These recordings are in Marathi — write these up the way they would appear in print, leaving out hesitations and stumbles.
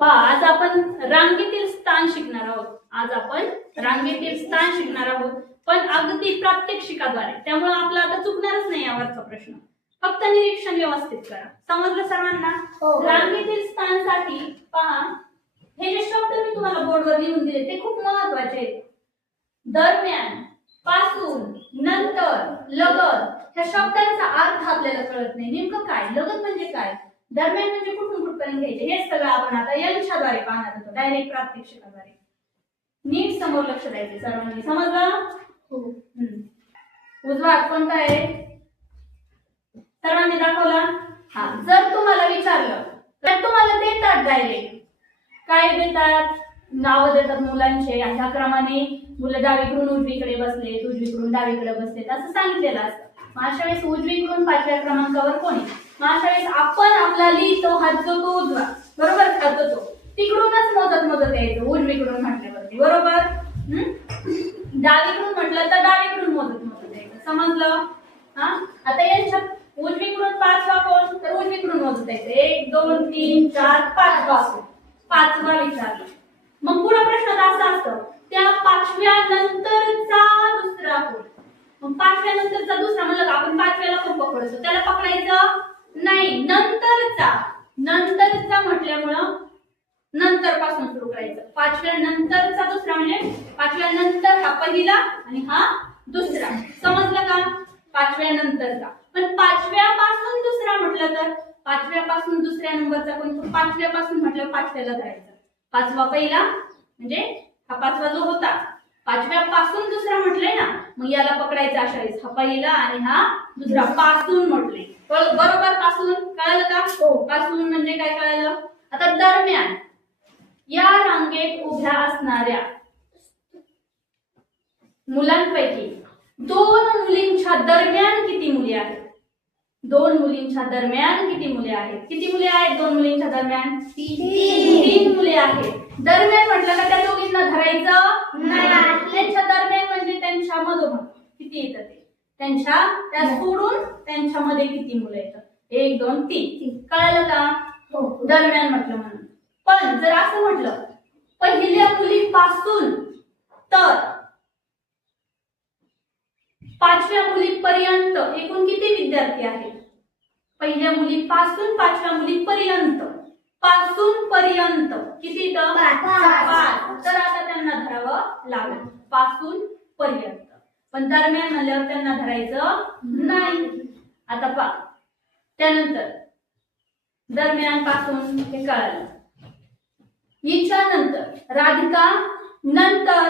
पहा, आज आपण रांगेतील स्थान शिकणार आहोत. पण अगदी प्रात्यक्षिकाद्वारे. त्यामुळे आपला आता चुकणारच नाही यावरचा प्रश्न. फक्त निरीक्षण व्यवस्थित करा. समजलं सर्वांना? रांगेतील स्थानासाठी पहा, हे जे शब्द मी तुम्हाला बोर्डवर लिहून दिले ते खूप महत्त्वाचे आहेत. दरम्यान, पासून, नंतर, लगत. ह्या शब्दांचा अर्थ आपल्याला कळत नाही. नेमकं काय लगत म्हणजे काय, दरम्यान म्हणजे कुठून कुठपर्यंत घ्यायचे, हे सगळं आपण आता यांच्याद्वारे पाहणार आहोत. डायरेक्ट प्रात्यक्षिकाद्वारे. नीट समोर लक्ष द्यायचे सर्वांनी. समजलं? उजवा हात कोणता आहे सर्वांनी दाखवला? हा. जर तुम्हाला विचारलं तर तुम्हाला देतात डायरेक्ट. काय देतात? नाव देतात मुलांचे. अशा क्रमाने मुलं डावीकडून उजवीकडे बसलेत, उजवीकडून डावीकडे बसलेत असं सांगितलेलं असतं. मग अशा वेळेस उजवीकडून 5व्या क्रमांकावर कोणी? मग अशा वेळेस आपण आपला लिहितो हात जो तो उजवा, बरोबर? खातो तो तिकडूनच मोजत यायचं उजवीकडून म्हटल्यावरती, बरोबर? डावीकडून म्हटलं तर डावीकडून मोजत यायचं. समजलं? हा. आता यांच्यात उजवीकडून 5वा कोण? तर उजवीकडून मोजत यायचं. 1 2 3 4 5 पासून 5वा विचारला. मग पुढे प्रश्न असा असतो, त्या 5व्या नंतरचा दुसरा कोण? मग 5व्या नंतरचा दुसरा म्हणलं आपण 5व्याला कोण पकडतो? त्याला पकडायचं नाही, नंतरचा म्हटल्यामुळं नंतर पासून सुरू करायचं. 5व्या नंतरचा दुसरा म्हणजे 5व्या नंतर हा पहिला आणि हा दुसरा. समजलं का? 5व्या नंतरचा. पण 5व्या पासून दुसरा म्हटलं तर 5व्या पासून दुसऱ्या नंबरचा कोण? 5व्या पासून म्हटलं 5व्याला धरायचं. 5वा पहिला म्हणजे हा 5वा जो होता. 5व्या पासून दुसरा म्हटलंय ना, मग याला पकडायचं अशा वेळेस. हा पहिला आणि हा दुसरा पासून म्हटले. बरोबर? पासून कळलं का? पासून म्हणजे काय कळलं? आता दरम्यान, या रांगेत उभ्या असणाऱ्या मुलांपैकी 2 मुलींच्या दरम्यान किती मुले आहेत? 2 मुलींच्या दरम्यान किती मुले आहेत? किती मुले आहेत 2 मुलींच्या दरम्यान? 3 मुले आहेत. दरम्यान म्हटलं का त्या दोघींना धरायचं नाही. त्यांच्या दरम्यान म्हणजे त्यांच्या मधोमध किती येतं ते, त्यांच्या त्या सोडून त्यांच्यामध्ये किती मुलं येतात? 1 2 3. कळलं का? दरम्यान म्हटलं म्हणून. पण जर असं म्हटलं पहिल्या मुलीपासून तर 5व्या मुलीपर्यंत एकूण किती विद्यार्थी आहेत? पहिल्या मुलीपासून 5व्या मुलीपर्यंत, पासून पर्यंत किती? 5. तर आता त्यांना धरावं लागेल पासून पर्यंत. पण दरम्यान म्हणल्यावर त्यांना धरायचं नाही. आता पहा, त्यानंतर दरम्यान पासून हे कळलं. हिच्या नंतर राधिका, नंतर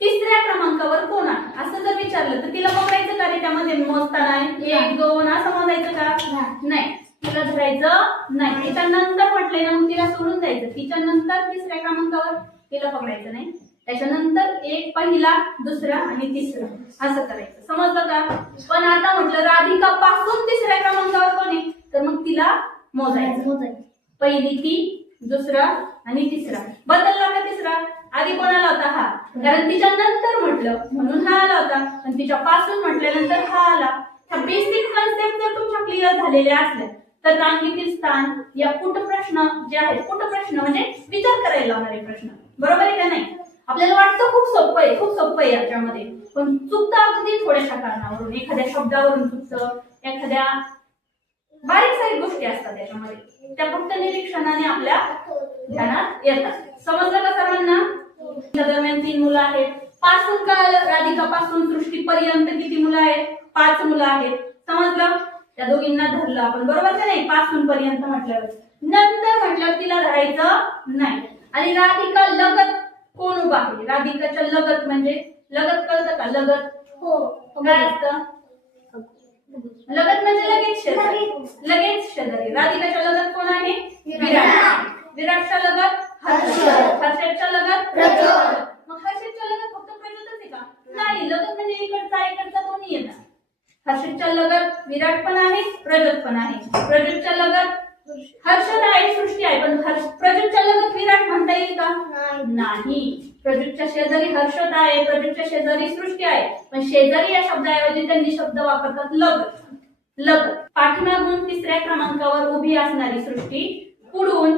3ऱ्या क्रमांकावर कोण आहे असं जर विचारलं तर तिला पकडायचं का रे? त्यामध्ये मोजताना 1 2 असं मोजायचं का? नाही, तिला धरायचं नाही. तिच्या नंतर म्हटलंय ना, मग तिला सोडून जायचं. तिच्या नंतर 3ऱ्या क्रमांकावर तिला पकडायचं नाही. त्याच्यानंतर एक पहिला, दुसरा आणि तिसरा असं करायचं. समजलं का? पण आता म्हटलं राधिका पासून 3ऱ्या क्रमांकावर कोणी, तर मग तिला मोजायचं. पहिली ती, दुसरा आणि तिसरा. बदलला का तिसरा? आधी कोणाला होता? हा. कारण तिच्या नंतर म्हटलं म्हणून हा आला होता, पण तिच्या पासून म्हटल्यानंतर हा आला. ह्या बेसिक कन्सेप्ट जर तुमच्या क्लिअर झालेल्या असल्या तर रांगेतील स्थान या पुटप्रश्न जे आहेत, पुटप्रश्न म्हणजे विचार करायला लावणारे प्रश्न, बरोबर आहे का नाही? आपल्याला वाटतं खूप सोपं आहे याच्यामध्ये, पण चुकतं अगदी थोड्याशा कारणावरून. एखाद्या शब्दावरून चुकतं, एखाद्या बारीक सारीक गोष्टी असतात त्याच्यामध्ये, त्या फक्त निरीक्षणाने आपल्या ध्यानात येतात. समजलं का सर्वांना? दरम्यान 3 मुलं आहेत. पासून कळलं, राधिका पासून सृष्टीपर्यंत किती मुलं आहेत? 5 मुलं आहेत. समजलं? त्या दोघींना धरलं आपण, बरोबर का नाही? पासून पर्यंत म्हटल्यावर. नंतर म्हटल्यावर तिला धरायचं नाही. आणि राधिका लगत कोण उभा आहे? राधिकाच्या लगत म्हणजे लगत कळतं का? लगत काय असतं? लगत म्हणजे लगेच शेजारी. राधिकाच्या लगत कोण आहे? विराट. विराटच्या लगत हर्षदच्या लगत प्रज्वल. मग हर्षदच्या लगत फक्त प्रज्वलच आहे का? नाही, लगत म्हणजे इकडचा दोन्ही येतात. हर्षदच्या लगत विराट पण आहे, प्रज्वल पण आहे. प्रज्वलच्या लगत हर्षद आहे, सृष्टी आहे, पण प्रज्वलच्या लगत विराट म्हणता येईल का? नाही. प्रज्वलच्या शेजारी हर्षद आहे, प्रज्वलच्या शेजारी सृष्टी आहे, पण शेजारी या शब्दाऐवजी त्यांनी शब्द वापरतात लगत. पाठीमागून 3ऱ्या क्रमांकावर उभी असणारी सृष्टी, पुढून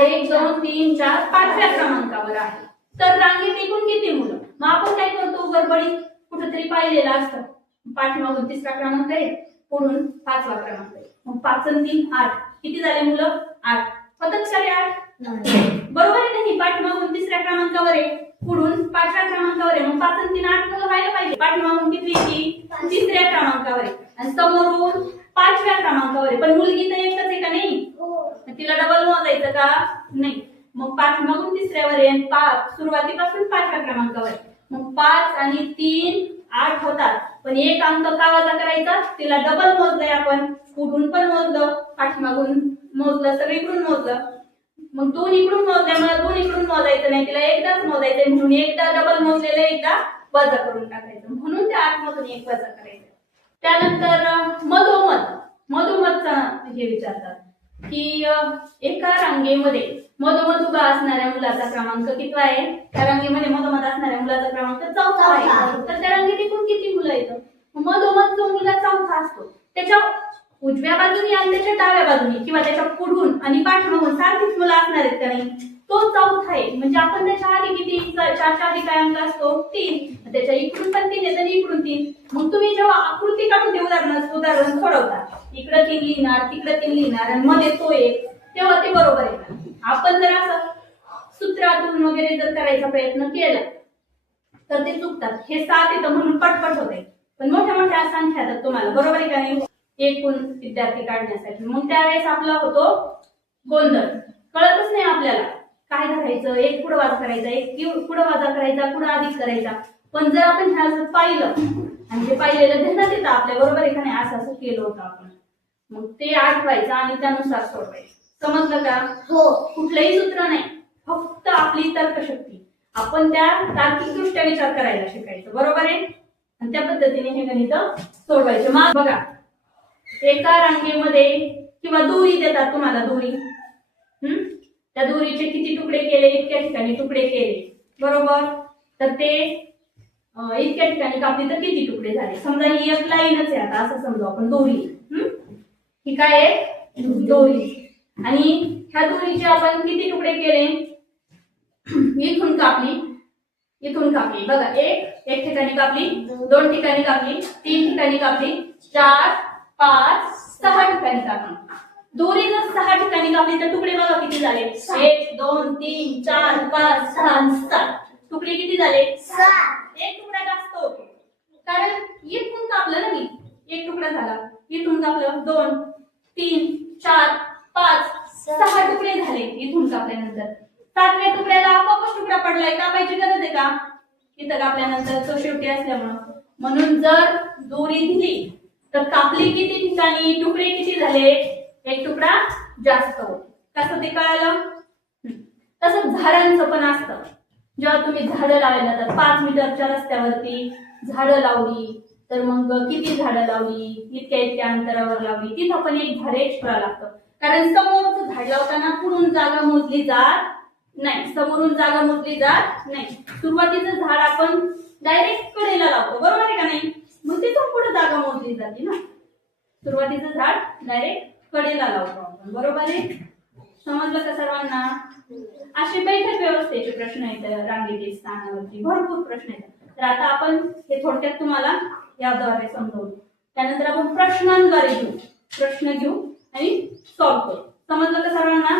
1 2 3 4 5व्या क्रमांकावर आहे. तर रांगेत एकूण किती मुलं? मग आपण काय करतो, गडबडीत कुठेतरी पाहिलेलं असतं, पाठीमागून 3रा क्रमांक आहे, पुढून 5वा क्रमांक आहे, मग 5 आणि 3 8, किती झाले मुलं? 8. होतात सारे 8? बरोबर आहे नाही? पाठीमागून 3ऱ्या क्रमांकावर आहे, पुढून 5व्या क्रमांकावर आहे, मग 5 आणि 3 8 मुलं व्हायला पाहिजे. पाठीमागून किती ती 3ऱ्या क्रमांकावर आहे आणि समोरून 5व्या क्रमांकावर आहे, पण मुलगी तर एकच आहे का नाही? तिला डबल मोजायचं का नाही? मग पाठीमागून 3ऱ्यावर आहे आणि सुरुवातीपासून 5व्या क्रमांकावर आहे, मग 5 आणि 3 8 होतात, पण एक अंक का वजा करायचा? तिला डबल मोजलंय आपण, पुढून पण मोजलं, पाठीमागून मोजलं, सगळीकडून मोजलं, मग 2 इकडून मोजल्यामुळे 2 इकडून मोजायचं नाही, तिला एकदाच मोजायचंय, म्हणून एकदा डबल मोजलेलं एकदा वजा करून टाकायचं, म्हणून त्या 8 मधून 1 वजा करायचं. त्यानंतर मधोमधचा हे विचारतात की एका रांगेमध्ये मधोमध उभा असणाऱ्या मुलाचा क्रमांक किती आहे? त्या रांगेमध्ये मधोमध असणाऱ्या मुलाचा क्रमांक 4 आहे. तर त्या रांगेत एकूण किती मुलं आहेत? मधोमध जो मुलगा 4था असतो, त्याच्या उजव्या बाजूने आणि त्याच्या डाव्या बाजूने किंवा त्याच्या पुढून आणि पाठीमागून सारखीच मुलं असणार आहेत का नाही? तो 4था आहे, म्हणजे आपण त्याच्या आधी किती 4च्या आधी काय अंक असतो? 3. त्याच्या इकडून पण 3 आहे आणि इकडून 3. मग तुम्ही जेव्हा आकृती काढून ते उदाहरण सोडवता, इकडे 3 लिहिणार, तिकडे 3 लिहिणार आणि मध्ये तो 1, तेव्हा ते बरोबर आहे. आपण जर असं सूत्रातून वगैरे जर करायचा प्रयत्न केला तर ते चुकतात. हे 7 येतं म्हणून पटपट होते, पण मोठ्या मोठ्या संख्या येतात तुम्हाला, बरोबर आहे का नाही? एकूण विद्यार्थी काढण्यासाठी मग त्यावेळेस आपला होतो गोंधळ, कळतच नाही आपल्याला काय करायचं, एक पुढे वाजा करायचा, एक पुढे वाजा करायचा, पुढे अधिक करायचा. पण जर आपण ह्या असं पाहिलं आणि ते पाहिलेलं ध्यानात येतं आपल्या, बरोबर आहे का नाही? असं केलं होतं आपण, मग ते आठवायचं आणि त्यानुसार सोडवायचं. समजलं का? हो. कुठलंही सूत्र नाही, फक्त आपली तर्कशक्ती, आपण त्या तार्किक दृष्ट्या विचार करायला शिकायचं, बरोबर आहे? आणि त्या पद्धतीने हे गणित सोडवायचे. मग बघा, एका रांगेमध्ये किंवा दोरी देतात तुम्हाला, दोरी, त्या दोरीचे किती तुकडे केले? इतक्या ठिकाणी तुकडे केले, बरोबर? तर ते इतक्या ठिकाणी कापली तर किती तुकडे झाले? समजा ही एक लाईनच आहे, आता असं समजू आपण दोरी, ही काय आहे? दोरी. आणि ह्या दोरीचे आपण किती तुकडे केले? इथून कापली, इथून कापली, बघा, एक ठिकाणी कापली, 2 ठिकाणी कापली, 3 ठिकाणी कापली, 4 5 6 ठिकाणी कापली. दोरी जर 6 ठिकाणी कापली तर तुकडे बघा किती झाले? 1 2 3 4 5 6 7 तुकडे किती झाले? 7. एक तुकडा जास्त होतो, कारण इथून कापलं ना मी, एक तुकडा झाला, इथून कापलं 2 3 4 5 6 तुकडे झाले इथून कापल्यानंतर. 7व्या तुकड्याला आपोआपच तुकडा पडलाय, कापायची गरज आहे का? इथं कापल्यानंतर तो शेवटी असल्यामुळं. म्हणून जर दोरी दिली तर कापली किती ठिकाणी, तुकडे किती झाले? एक तुकडा जास्त होतो. कसं ते कळालं? तसं झाडांचं पण असतं. जेव्हा तुम्ही झाडं लावायला जातात, 5 मीटरच्या रस्त्यावरती झाडं लावली तर मग किती झाडं लावली? इतक्या अंतरावर लावली, तिथं पण एक झाड एक्स्ट्रा लागतं, कारण समोरचं झाड लावताना पुढून जागा मोजली जात नाही, समोरून जागा मोजली जात नाही. सुरुवातीचं झाड आपण डायरेक्ट कडेला लावतो, बरोबर आहे का नाही? मग तिथून पुढे जागा मोजली जाते ना. सुरुवातीचं झाड डायरेक्ट कडेला लावतो आपण, बरोबर आहे? समजलं का सर्वांना? असे बैठक व्यवस्थेचे प्रश्न आहेत रांगेतील स्थानावरती, भरपूर प्रश्न आहेत. तर आता आपण हे थोडक्यात तुम्हाला याद्वारे समजवू, त्यानंतर आपण प्रश्नांद्वारे घेऊ, प्रश्न घेऊ आणि सॉल्व्ह करू. समजलं का सर्वांना?